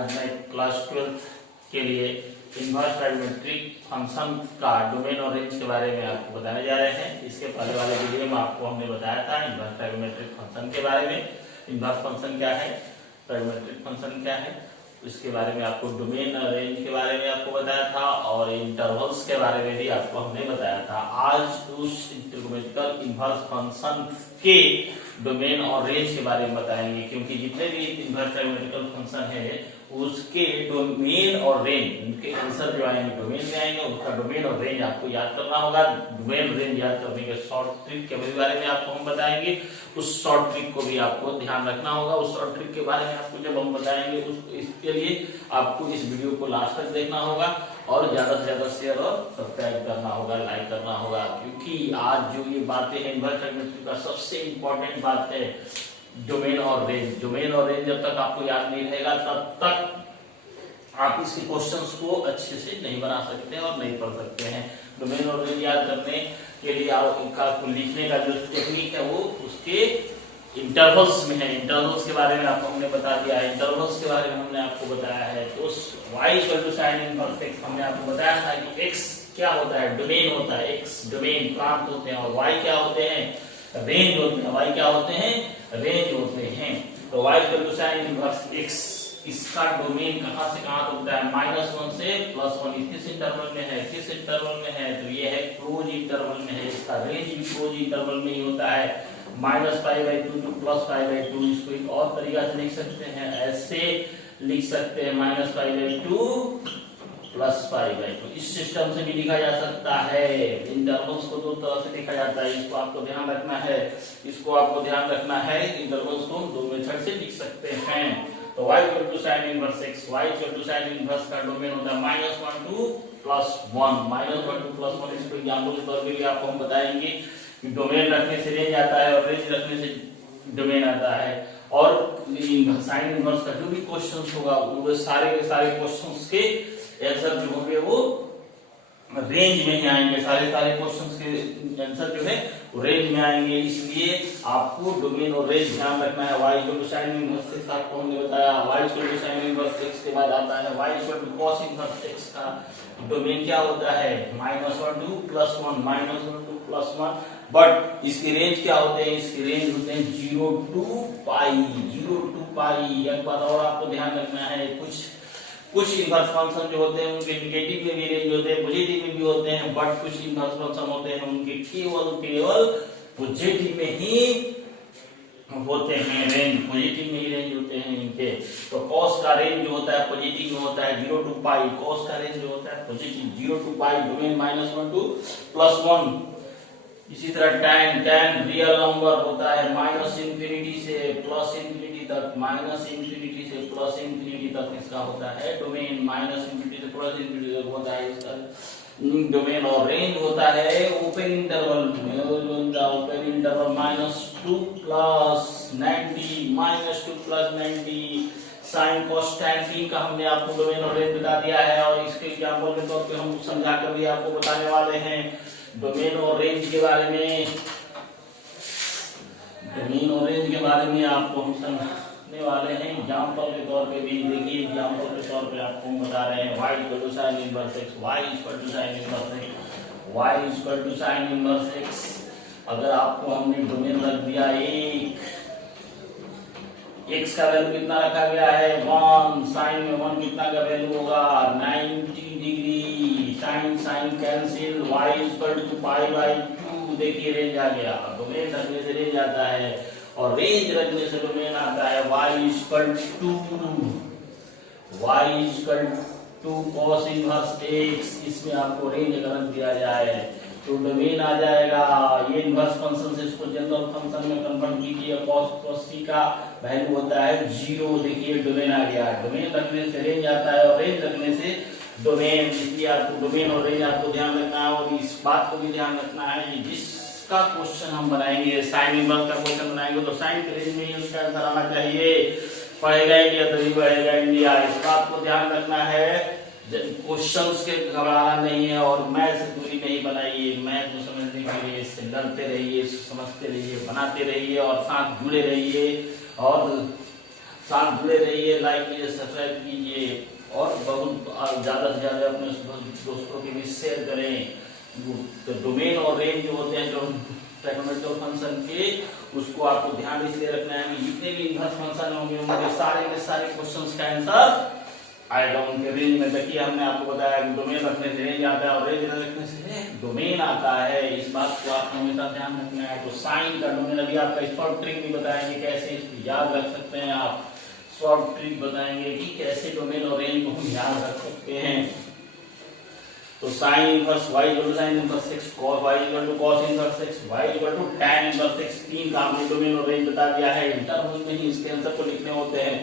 आज मैं क्लास 12 के लिए इनवर्स ट्राइगोनोमेट्रिक फंक्शन का डोमेन और रेंज के बारे में आपको बताने जा रहे हैं। इसके पहले वाले वीडियो में आपको हमने बताया था इनवर्स ट्राइगोनोमेट्रिक फंक्शन के बारे में, इनवर्स फंक्शन क्या है, ट्राइगोनोमेट्रिक फंक्शन क्या है, इसके बारे में आपको डोमेन और रेंज के बारे में आपको बताया था और इंटरवल्स के बारे में भी आपको हमने बताया था। आज उस ट्राइगोनोमेट्रिकल इनवर्स फंक्शन के डोमेन और रेंज के बारे में बताएंगे, क्योंकि जितने भी इनवर्स ट्राइगोनोमेट्रिकल फंक्शन है उसके डोमेन और रेंज, उनके आंसर जो आएंगे डोमेन में आएंगे, उसका डोमेन और रेंज आपको याद करना होगा। डोमेन रेंज याद करने के शॉर्ट ट्रिक के बारे में आपको हम बताएंगे, उस शॉर्ट ट्रिक को भी आपको ध्यान रखना होगा। उस शॉर्ट ट्रिक के बारे में आपको जब हम बताएंगे इसके लिए आपको इस वीडियो को लास्ट तक देखना होगा और ज्यादा से ज्यादा शेयर और सब्सक्राइब करना होगा, लाइक करना होगा, क्योंकि आज जो ये बातें हैं इनवर्स ट्राइगोनोमेट्री का सबसे इंपॉर्टेंट बात है डोमेन और रेंज। डोमेन और रेंज जब तक आपको याद नहीं रहेगा तब तक आप इसके क्वेश्चंस को अच्छे से नहीं बना सकते हैं और नहीं पढ़ सकते हैं। डोमेन और रेंज याद करने के लिए आपको लिखने का जो टेक्निक है वो उसके इंटरवल्स में है। इंटरवल्स के बारे में आपको हमने बता दिया है, इंटरवल्स के बारे में हमने आपको बताया है। तो उस y = sin इनवर्स x हमने आपको बताया था कि x क्या होता है, डोमेन होता है, x डोमेन प्रांत होते हैं और y क्या होते हैं, रेंज होते हैं। y क्या होते हैं, रेंज होते हैं। तो y = sin इनवर्स x इसका डोमेन कहां से कहां तक होता है, -1 से +1 किस इंटरवल में है, किस इंटरवल में है, तो ये है क्लोज इंटरवल में है। इसका रेंज भी क्लोज इंटरवल में ही होता है, -π/2 to +π/2। इसको एक और तरीका से लिख सकते हैं, ऐसे लिख सकते हैं -π/2 +π/2। इस सिस्टम से भी लिखा जा सकता है। इंटरवल्स को दो तरह से लिखा जाता है, इसको आपको ध्यान रखना है, इसको आपको ध्यान रखना है। इंटरवल्स को दो मेथड से लिख सकते हैं। तो y = sin inverse x, y = sin inverse का डोमेन होता है -1 to +1, -1 to +1। इसको एग्जांपल के तौर पे भी आपको हम बताएंगे कि डोमेन रखने से रेंज आता है और रेंज रखने से डोमेन आता है। और साइन इनवर्स का जो भी क्वेश्चंस होगा वो सारे के सारे क्वेश्चंस के आंसर जो होंगे वो रेंज में ही आएंगे। सारे क्वेश्चंस के आंसर जो है वो रेंज में आएंगे, इसलिए आपको डोमेन और रेंज ध्यान रखना है। y = sin इनवर्स x आपको हमने बताया, y = sin इनवर्स x के बाद आता है y = cos इनवर्स x का डोमेन क्या होता है, -1 to +1, -1 to +1। बट इसकी रेंज क्या होते हैं, इसकी रेंज होते हैं 0 to π। एक बात और आपको ध्यान रखना है, कुछ इनवर्स फंक्शन जो होते हैं उनके निगेटिव में भी रेंज होते हैं, पॉजिटिव में भी होते हैं। बट कुछ इनवर्स फंक्शन होते हैं उनके केवल पॉजिटिव में ही होते हैं, रेंज पॉजिटिव में ही रेंज होते हैं इनके। तो cos का रेंज जो होता है पॉजिटिव में होता है 0 to π, cos का रेंज जो होता है पॉजिटिव 0 to π, डोमेन -1 to +1। इसी तरह tan रियल नंबर होता है -∞ से +∞ तक, -∞ से +∞ तक इसका होता है डोमेन, -∞ से +∞ तक होता है इसका डोमेन। और रेंज होता है ओपन इंटरवल में, open interval -2 + 90 sin cos tan t का हमने आपको डोमेन और रेंज बता दिया है। और इसके एग्जांपल के तौर पे हम समझा कर भी आपको बताने वाले हैं डोमेन और रेंज के बारे में। डोमेन और रेंज के बारे में आपको हम समझाने वाले हैं एग्जांपल के तौर पे भी। देखिए एग्जांपल के तौर पे आपको हम बता रहे हैं y = sin inverse x, y = sin inverse x, y = sin inverse x। अगर आपको हमने डोमेन रख दिया x का वैल्यू कितना रखा गया है 1, साइन में 1 कितना का वैल्यू होगा 90 डिग्री, साइन कैंसिल, y = π/2। देखिए रेंज आ गया, डोमेन रखने से रेंज आता है और रेंज रखने से डोमेन आता है। y = cos इनवर्स x, इसमें आपको रेंज अगर रख दिया जाए तो डोमेन आ जाएगा। ये इनवर्स फंक्शन से इसको जनरल फंक्शन में कन्वर्ट कीजिए, cos t का वैल्यू होता है 0। देखिए डोमेन आ गया, डोमेन रखने से रेंज आता है और रेंज रखने से डोमेन। इसलिए आपको डोमेन और रेंज आपको ध्यान रखना है और इस बात को भी ध्यान रखना है कि जिसका क्वेश्चन हम बनाएंगे, साइन इनवर्स का क्वेश्चन बनाएंगे तो साइन के रेंज में ही उसका आंसर आना चाहिए। पढ़ेगा इंडिया तभी बढ़ेगा इंडिया, इस बात को ध्यान रखना है। क्वेश्चंस के घबराना नहीं है और मैथ से दूरी नहीं बनाइए। मैथ को समझने के लिए इससे लड़ते रहिए, समझते रहिए, बनाते रहिए और साथ जुड़े रहिए और साथ जुड़े रहिए, लाइक कीजिए, सब्सक्राइब कीजिए और बहुत ज़्यादा से ज़्यादा अपने दोस्तों के बीच शेयर करें। तो डोमेन और रेंज जो होते हैं जो ट्रिग्नोमेट्रिक फंक्शन के, उसको आपको ध्यान इसलिए रखना है कि जितने भी इनवर्स फंक्शन होंगे उनके सारे के सारे क्वेश्चंस का आंसर आएगा उनके रेंज में। देखिए हमने आपको बताया कि डोमेन रखने से रेंज आता है और रेंज रखने से डोमेन आता है, इस बात को आपको हमेशा ध्यान रखना है। तो साइन का डोमेन, अभी आपका शॉर्ट ट्रिक भी बताएंगे कैसे इसको याद रख सकते हैं आप, शॉर्ट ट्रिक बताएंगे कि कैसे डोमेन और रेंज को हम याद रख सकते हैं। तो sine inverse y equal to sine inverse x, cos y equal to cos inverse x, y equal to tan inverse x, तीन का हमने डोमेन और रेंज बता दिया है। इंटरवल में ही इसके आंसर को लिखने होते हैं।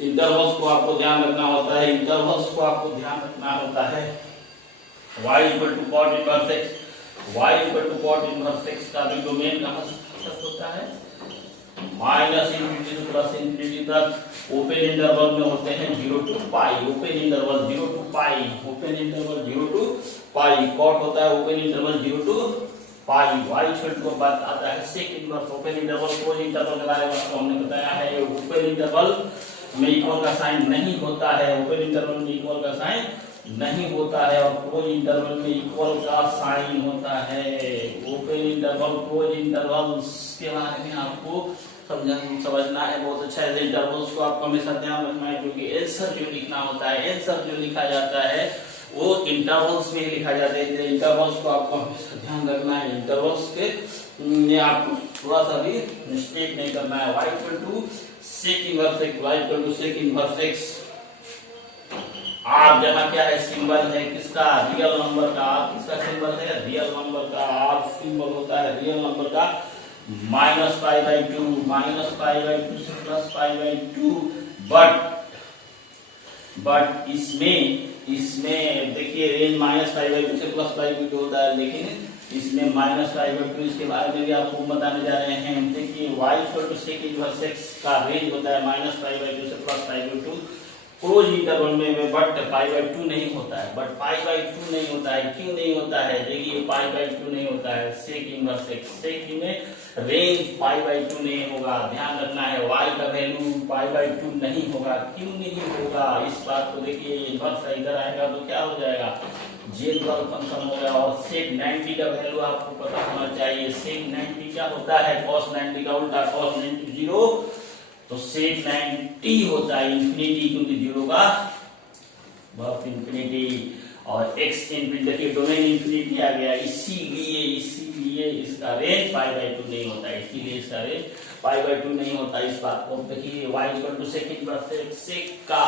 इंटरवल्स को आपको ध्यान रखना होता है, इंटरवल्स को आपको ध्यान रखना होता है। y equal to cot inverse x, y equal to cot inverse x का भी डोमेन कहां तक होता है, माइनस इंफिनिटी से प्लस इंफिनिटी तक। ओपन इंटरवल में होते हैं 0 to pi, open interval 0 to pi, open interval 0 to pi. Cot होता है open interval 0 to pi. y equal to बात आता है sec inverse. Open interval close interval के बारे में आपको हमने बताया है। ओपन इंटरवल में इक्वल का साइन नहीं होता है, ओपन इंटरवल में इक्वल का साइन नहीं होता है और क्लोज इंटरवल में इक्वल का साइन होता है। ओपन इंटरवल क्लोज इंटरवल्स के बारे में आपको समझना है बहुत अच्छा है। इंटरवल्स को आपको हमेशा ध्यान रखना है क्योंकि आंसर जो लिखना होता है, आंसर जो लिखा जाता है वो इंटरवल्स में लिखा जाता है। इंटरवल्स को आपको हमेशा ध्यान रखना है, इंटरवल्स के आपको थोड़ा सा भी मिस्टेक नहीं करना है। y equal to sec inverse x, y equal to sec inverse x। आप जहाँ क्या है सिंबल है किसका, रियल नंबर का। किसका सिंबल है, रियल नंबर का। आर सिंबल होता है रियल नंबर का। Minus pi by two, minus pi by two से plus pi by two. But इसमें देखिए range minus pi by two से प्लस पाई बाई टू होता है, लेकिन इसमें माइनस पाई बाई टू, इसके बारे में भी आपको बताने जा रहे हैं। देखिए y equal to sec inverse x का रेंज होता है माइनस पाई बाई टू से plus pi by two close interval में। बट पाई बाई टू नहीं होता है, बट पाई बाई टू नहीं होता है। क्यों नहीं होता है, देखिए पाई बाई टू नहीं होता है सेक इनवर्स x, सेक में रेंज पाई बाई टू नहीं होगा, ध्यान रखना है। y का वैल्यू पाई बाई टू नहीं होगा। क्यों नहीं होगा, इस बात को देखिए, इनवर्स इधर आएगा तो क्या हो जाएगा, जनरल फंक्शन हो गया। और सेक 90 का वैल्यू आपको पता होना चाहिए। सेक 90 क्या होता है, cos 90 का उल्टा, cos 90 0, तो सेक 90 होता है इंफिनिटी, क्योंकि 0 का वर्ग इंफिनिटी और x इंफिनिटी। देखिए डोमेन इंफिनिटी आ गया, इसीलिए इसका रेंज पाई बाई टू नहीं होता है, इसीलिए इसका रेंज पाई बाई टू नहीं होता। इस बात को देखिए y equal to sec inverse x, sec का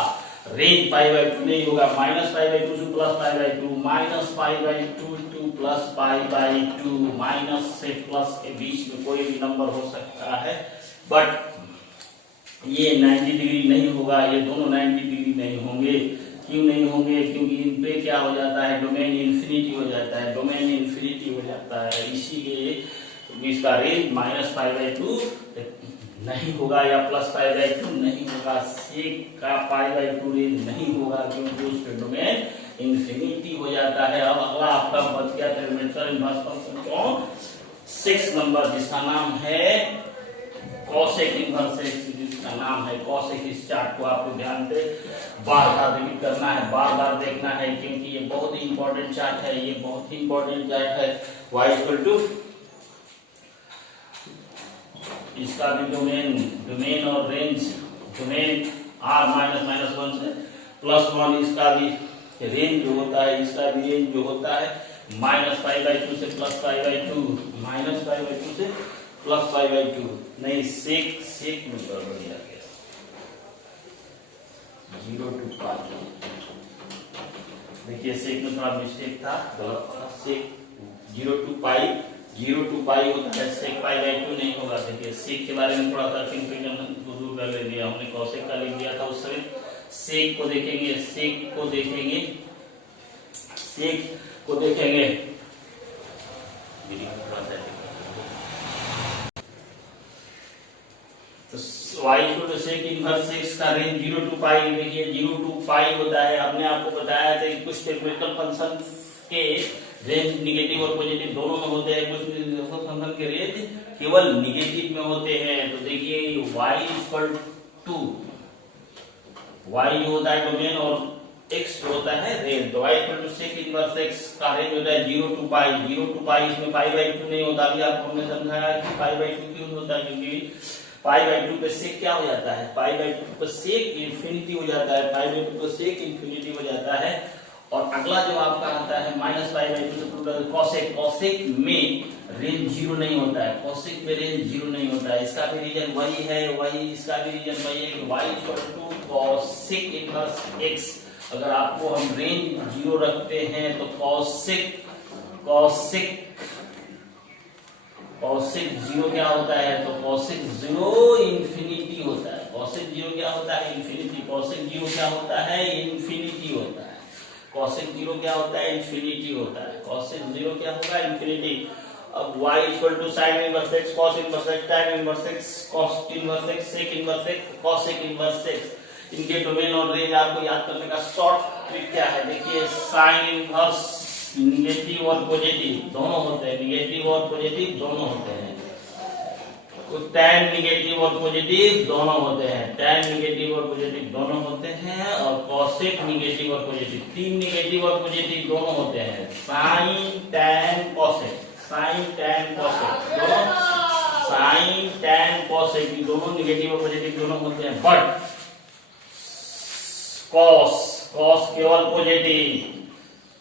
रेंज पाई बाई टू नहीं होगा। माइनस पाई बाई टू से plus pi by two, minus pi by two to plus pi by two. Minus से प्लस के बीच में कोई भी नंबर हो सकता है, बट ये 90 डिग्री नहीं होगा, ये दोनों 90 डिग्री नहीं होंगे। क्यों नहीं होंगे, क्योंकि इन पे क्या हो जाता है, डोमेन इंफिनिटी हो जाता है, डोमेन इंफिनिटी हो जाता है। इसीलिए इसका range minus pi by two नहीं होगा या प्लस पाई बाई टू नहीं होगा। सेक का पाई बाई टू रेंज नहीं होगा क्योंकि उस पे डोमेन इंफिनिटी हो जाता है। अब अगला आपका बच गया ट्रिग्नोमेट्रिक इनवर्स फंक्शन कौन, 6 नंबर, जिसका नाम है कॉसेक इनवर्स x, जिसका नाम है कॉसेक। इस चार्ट को आपको ध्यान से बार बार रिपीट करना है, बार बार देखना है, क्योंकि ये बहुत ही इंपॉर्टेंट चार्ट है, ये बहुत ही इंपॉर्टेंट चार्ट है। y इक्वल टू, इसका भी डोमेन और range, domain r minus minus 1 से प्लस 1, इसका भी रेंज जो होता है, इसका भी रेंज जो होता है माइनस पाई बाई टू से plus pi by two, minus pi by two से प्लस पाई बाई टू। नहीं, सेक में गड़बड़ी आ गया, 0 टू पाई। देखिए सेक में थोड़ा मिस्टेक था, गलत था। सेक 0 टू पाई होता है, सेक पाई बाई टू नहीं होगा। देखिए सेक के बारे में थोड़ा सा कंफ्यूजन दूर कर ले दिया हमने, कॉसेक का लिख दिया था उस समय। सेक को देखेंगे, सेक को देखेंगे, सेक को देखेंगे, तो y equal to sec inverse x का रेंज 0 टू पाई। देखिए 0 टू पाई होता है, हमने आपको बताया था कि कुछ ट्रिग्नोमेट्रिक फंक्शन के रेंज निगेटिव और पॉजिटिव दोनों में होते हैं, कुछ फंक्शन के रेंज केवल निगेटिव में होते हैं। तो देखिए y इक्वल टू y होता है डोमेन और x जो होता है रेंज। तो y equal to sec inverse x का रेंज होता है 0 to पाई। 0 to पाई इसमें पाई बाई 2 नहीं होता। अभी आपको हमने समझाया कि पाई बाई 2 क्यों होता है, क्योंकि पाई बाई 2 पे sec क्या हो जाता है, पाई बाई 2 पे sec इंफिनिटी हो जाता है, पाई बाई 2 पे sec इंफिनिटी हो जाता है। और अगला जो आपका आता है माइनस पाई बाई 2 से प्रूव करते cosec। cosec में रेंज 0 नहीं होता है, cosec में रेंज 0 नहीं होता है। इसका भी रीजन वही है, वही इसका भी रीजन वही है कि y equal to cosec inverse x। अगर आपको हम रेंज 0 रखते हैं तो cosec 0 क्या होता है, तो cosec 0 इंफिनिटी होता है। cosec 0 क्या होता है, इंफिनिटी। cosec 0 क्या होता है, इंफिनिटी होता है। cosec 0 क्या होता है, इंफिनिटी होता है। cosec 0 क्या होगा, इंफिनिटी। अब y equal to sine inverse x cos inverse x tan inverse x cos inverse x sec inverse x cosec inverse x। इनके डोमेन और रेंज आपको याद करने का शॉर्ट ट्रिक क्या है, देखिए साइन इनवर्स निगेटिव और पॉजिटिव दोनों होते हैं, निगेटिव और पॉजिटिव दोनों होते हैं। तो tan निगेटिव और पॉजिटिव दोनों होते हैं, tan निगेटिव और पॉजिटिव दोनों होते हैं। और cosec निगेटिव और पॉजिटिव, तीन निगेटिव और पॉजिटिव दोनों होते हैं, sin tan cosec, sin tan cosec दोनों, sin tan cosec दोनों निगेटिव और पॉजिटिव दोनों होते हैं। बट cos केवल पॉजिटिव,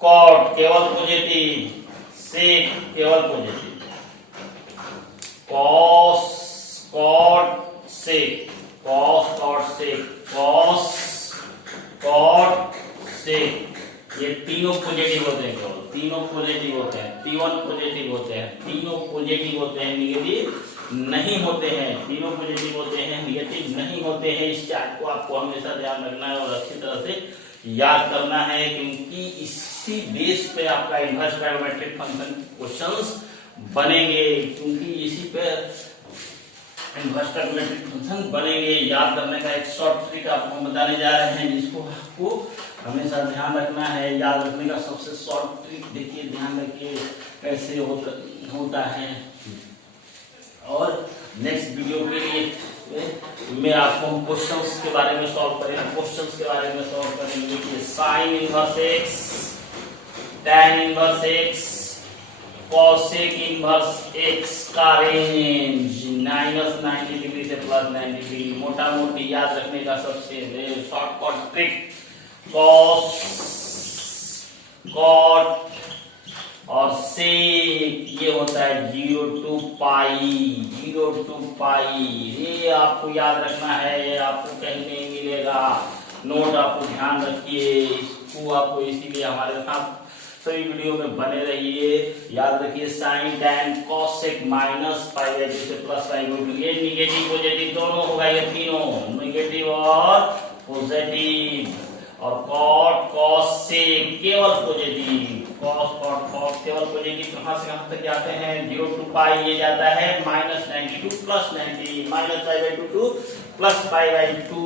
cot केवल पॉजिटिव, sec केवल positive. cos cot sec, cos cot sec, cos cot sec ये तीनों पॉजिटिव होते हैं, केवल तीनों पॉजिटिव होते हैं, तीनों पॉजिटिव होते हैं, तीनों पॉजिटिव होते हैं, निगेटिव नहीं होते हैं। तीनों पॉजिटिव होते हैं, निगेटिव नहीं होते हैं। इस चार्ट को आपको हमेशा ध्यान रखना है और अच्छी तरह से याद करना है, क्योंकि इसी बेस पे आपका इनवर्स ट्राइगोनोमेट्रिक फंक्शन क्वेश्चंस बनेंगे, क्योंकि इसी पे इनवर्स ट्राइगोनोमेट्रिक फंक्शन बनेंगे। याद करने का एक शॉर्ट ट्रिक आपको हम बताने जा रहे हैं, जिसको आपको हमेशा ध्यान रखना है। याद रखने का सबसे शॉर्ट ट्रिक देखिए, ध्यान रखिए कैसे होता है। और नेक्स्ट वीडियो के लिए मैं आपको क्वेश्चंस के बारे में सॉल्व करेंगे, क्वेश्चंस के बारे में सॉल्व करेंगे कि sign inverse x, tan inverse x, cosec inverse x का रेंज -90 डिग्री से +90 डिग्री। मोटा मोटी याद रखने का सबसे शॉर्टकट ट्रिक cos cot और sec ये होता है 0 to पाई, 0 to पाई। ये आपको याद रखना है, ये आपको कहीं नहीं मिलेगा। नोट आपको ध्यान रखिए, इसको आपको इसीलिए हमारे साथ सभी वीडियो में बने रहिए। याद रखिए sine tan cosec minus pi by 2 से प्लस पाई बाई 2, ये निगेटिव पॉजिटिव दोनों होगा, ये तीनों निगेटिव और पॉजिटिव। और cot cos sec केवल पॉजिटिव, cos cot cos केवल पॉजिटिव। कहां से कहां तक जाते हैं, 0 to पाई ये जाता है -90 to +90, minus pi by 2 to plus pi by 2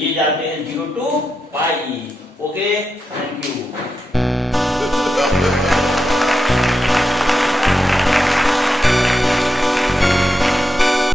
ये जाते हैं 0 to pi. Okay, thank you.